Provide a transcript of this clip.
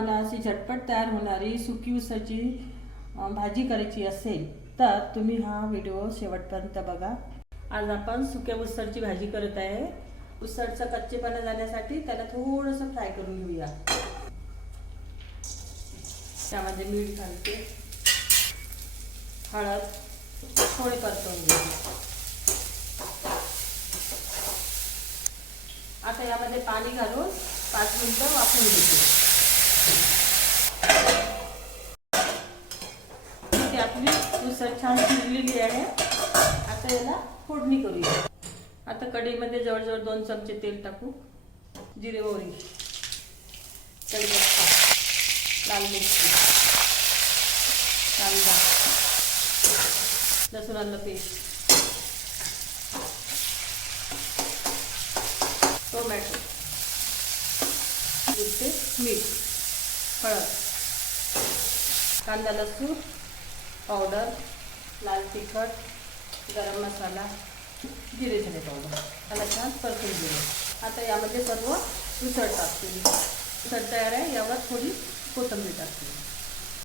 तुम्हाला अशी झटपट तयार होणारी सुकी उसळची भाजी करायची असेल तर तुम्ही हा व्हिडिओ शेवटपर्यंत बघा। आज आपण सुक्या उसळची भाजी करत आहे। उसळचा कच्चेपणा जाण्यासाठी त्याला थोडंसं फ्राय करून घेऊया। त्यामध्ये मीठ घालते, हळद थोडी परतवून घेऊ। आता यामध्ये पाणी घालून 5 मिनिटं वाफवून घेतो। आपली उसळ छान शिजलेली आहे। आता याला फोडणी करूया। आता कढईमध्ये जवळजवळ 2 चमचे तेल टाकू। जिरे मोहरी, कढीपत्ता, लाल मिरची, कांदा, लसूण आलं पेस्ट, टोमॅटो, मीठ, हळद, कांदा लसूण पावडर, लाल तिखट, गरम मसाला, जिरे धने पावडर याला छान परतून घेऊ। आता यामध्ये सर्व उसळ टाकते। उसळ तयार आहे। यावर थोडी कोथिंबीर टाकते।